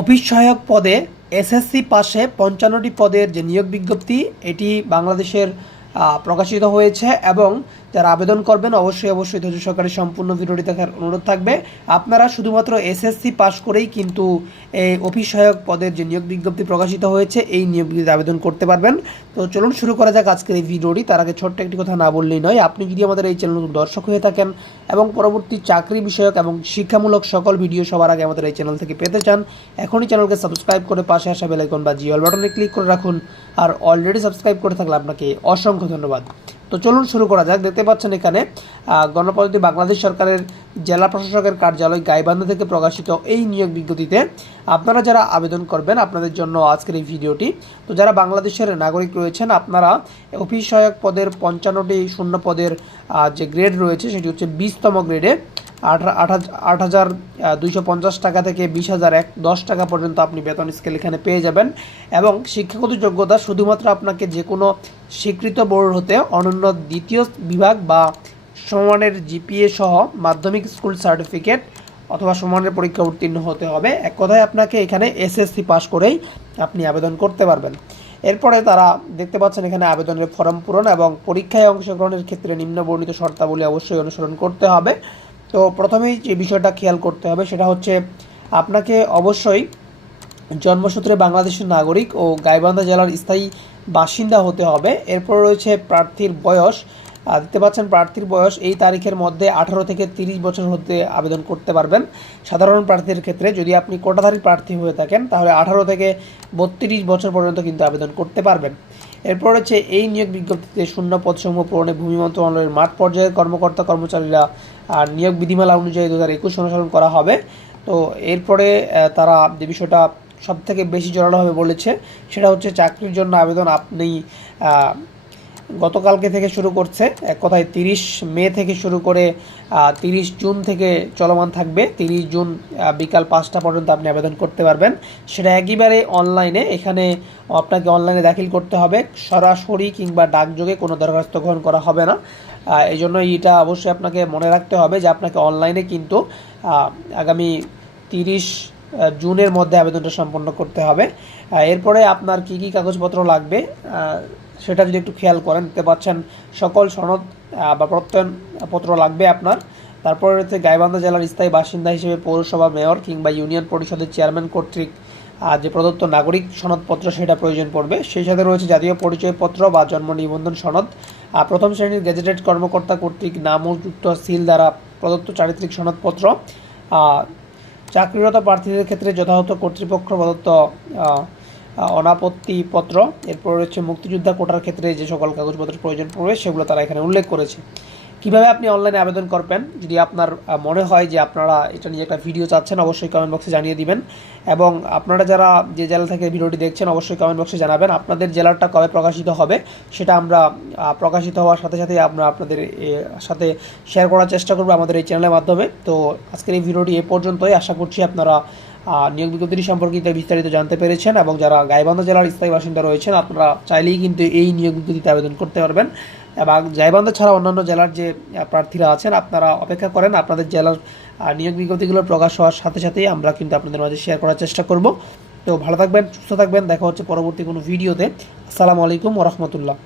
Office সহায়ক পদে SSC পাশে ৫৫টি পদের যে নিয়োগ বিজ্ঞপ্তি এটি বাংলাদেশের প্রকাশিত হয়েছে এবং যারা আবেদন করবেন অবশ্যই ধৈর্য সহকারে সম্পূর্ণ ভিডিওটি দেখার অনুরোধ থাকবে। আপনারা শুধুমাত্র এসএসসি পাশ করেই কিন্তু এই অফিস সহায়ক পদের যে নিয়োগ বিজ্ঞপ্তি প্রকাশিত হয়েছে এই নিয়োগ বিজ্ঞপ্তিতে আবেদন করতে পারবেন। তো চলুন শুরু করা যাক আজকের এই ভিডিওটি। তার আগে ছোট্ট একটি কথা না বললেই নয়, আপনি যদি আমাদের এই চ্যানেল নতুন দর্শক হয়ে থাকেন এবং পরবর্তী চাকরি বিষয়ক এবং শিক্ষামূলক সকল ভিডিও সবার আগে আমাদের এই চ্যানেল থেকে পেতে চান, এখনই চ্যানেলকে সাবস্ক্রাইব করে পাশে আসা বেল আইকন বা জিঅল বাটনে ক্লিক করে রাখুন। আর অলরেডি সাবস্ক্রাইব করে থাকলে আপনাকে অসংখ্য ধন্যবাদ। তো চলুন শুরু করা যাক। দেখতে পাচ্ছেন এখানে গণপ্রজাতন্ত্রী বাংলাদেশ সরকারের জেলা প্রশাসকের কার্যালয় গাইবান্ধা থেকে প্রকাশিত এই নিয়োগ বিজ্ঞপ্তিতে আপনারা যারা আবেদন করবেন আপনাদের জন্য আজকের এই ভিডিওটি। তো যারা বাংলাদেশের নাগরিক রয়েছেন আপনারা অফিস সহায়ক পদের ৫৫টি শূন্য পদের যে গ্রেড রয়েছে সেটি হচ্ছে ২০তম গ্রেডে ৮,২৫০ টাকা থেকে ২০,০১০ টাকা পর্যন্ত আপনি বেতন স্কেল এখানে পেয়ে যাবেন। এবং শিক্ষাগত যোগ্যতা শুধুমাত্র আপনাকে যে কোনো স্বীকৃত বোর্ড হতে অনন্য দ্বিতীয় বিভাগ বা সমমানের জিপিএ সহ মাধ্যমিক স্কুল সার্টিফিকেট অথবা সমমানের পরীক্ষা উত্তীর্ণ হতে হবে। এক কথায় আপনাকে এখানে এসএসসি পাস করেই আপনি আবেদন করতে পারবেন। এরপরে তারা দেখতে পাচ্ছেন এখানে আবেদনের ফর্ম পূরণ এবং পরীক্ষায় অংশগ্রহণের ক্ষেত্রে নিম্ন বর্ণিত শর্তাবলী অবশ্যই অনুসরণ করতে হবে। তো প্রথমেই যে বিষয়টা খেয়াল করতে হবে সেটা হচ্ছে আপনাকে অবশ্যই জন্মসূত্রে বাংলাদেশের নাগরিক ও গাইবান্ধা জেলার স্থায়ী বাসিন্দা হতে হবে। এরপর রয়েছে প্রার্থীর বয়স। দেখতে পাচ্ছেন প্রার্থীর বয়স এই তারিখের মধ্যে 18 থেকে 30 বছর হতে আবেদন করতে পারবেন। সাধারণ প্রার্থীর ক্ষেত্রে যদি আপনি কোটাধারী প্রার্থী হয়ে থাকেন তাহলে 18 থেকে 32 বছর পর্যন্ত কিন্তু আবেদন করতে পারবেন। এরপর হচ্ছে এই নিয়োগ বিজ্ঞপ্তিতে শূন্য পদসমূহ পূরণে ভূমি মন্ত্রণালয়ের মাঠ পর্যায়ের কর্মকর্তা কর্মচারীরা নিয়োগ বিধিমালা অনুযায়ী 2021 অনুসরণ করা হবে। তো এরপরে তারা যে বিষয়টা সবথেকে বেশি জোরালোভাবে বলেছে সেটা হচ্ছে চাকরির জন্য আবেদন আপনি গতকালকে থেকে শুরু করছে। এক কথায় 30 মে থেকে শুরু করে 30 জুন থেকে চলমান থাকবে। 30 জুন বিকাল 5টা পর্যন্ত আপনি আবেদন করতে পারবেন। সেটা একেবারে অনলাইনে, এখানে আপনাকে অনলাইনে দাখিল করতে হবে, সরাসরি কিংবা ডাকযোগে কোনো দরখাস্ত গ্রহণ করা হবে না। এই জন্য এটা অবশ্যই আপনাকে মনে রাখতে হবে যে আপনাকে অনলাইনে কিন্তু আগামী 30 জুনের মধ্যে আবেদনটা সম্পন্ন করতে হবে। এরপরে আপনার কি কি কাগজপত্র লাগবে সেটা যদি একটু খেয়াল করেন, দেখতে পাচ্ছেন সকল সনদ বা প্রত্যয়নপত্র লাগবে আপনার। তারপরে রয়েছে গাইবান্ধা জেলার স্থায়ী বাসিন্দা হিসেবে পৌরসভা মেয়র কিংবা ইউনিয়ন পরিষদের চেয়ারম্যান কর্তৃক যে প্রদত্ত নাগরিক সনদপত্র সেটা প্রয়োজন পড়বে। সেই সাথে রয়েছে জাতীয় পরিচয়পত্র বা জন্ম নিবন্ধন সনদ, প্রথম শ্রেণীর গেজেটেড কর্মকর্তা কর্তৃক নামযুক্ত সিল দ্বারা প্রদত্ত চারিত্রিক সনদপত্র, চাকরিরত প্রার্থীদের ক্ষেত্রে যথাযথ কর্তৃপক্ষ প্রদত্ত অনাপত্তিপত্র। এরপর রয়েছে মুক্তিযোদ্ধা কোটার ক্ষেত্রে যে সকল কাগজপত্রের প্রয়োজন পড়বে সেগুলো তারা এখানে উল্লেখ করেছে। কিভাবে আপনি অনলাইনে আবেদন করবেন যদি আপনার মনে হয় যে আপনারা এটা নিয়ে একটা ভিডিও চাচ্ছেন অবশ্যই কমেন্ট বক্সে জানিয়ে দিবেন। এবং আপনারা যারা যে জেলা থেকে ভিডিওটি দেখছেন অবশ্যই কমেন্ট বক্সে জানাবেন আপনাদের জেলাটা কবে প্রকাশিত হবে। সেটা আমরা প্রকাশিত হওয়ার সাথে সাথে আমরা আপনাদের সাথে শেয়ার করার চেষ্টা করব আমাদের এই চ্যানেলের মাধ্যমে। তো আজকের এই ভিডিওটি এ পর্যন্তই। আশা করছি আপনারা নিয়োগ বিজ্ঞপ্তিটি সম্পর্কিত বিস্তারিত জানতে পেরেছেন এবং যারা গাইবান্ধা জেলার স্থায়ী বাসিন্দা রয়েছেন আপনারা চাইলেই কিন্তু এই নিয়োগ বিজ্ঞপ্তিতে আবেদন করতে পারবেন। এবং গাইবান্ধা ছাড়া অন্যান্য জেলার যে প্রার্থীরা আছেন আপনারা অপেক্ষা করেন, আপনাদের জেলার নিয়োগ বিজ্ঞপ্তিগুলো প্রকাশ হওয়ার সাথে সাথেই আমরা কিন্তু আপনাদের মাঝে শেয়ার করার চেষ্টা করব। তো ভালো থাকবেন, সুস্থ থাকবেন, দেখা হচ্ছে পরবর্তী কোনো ভিডিওতে। আসসালামু আলাইকুম ওয়া রাহমাতুল্লাহ।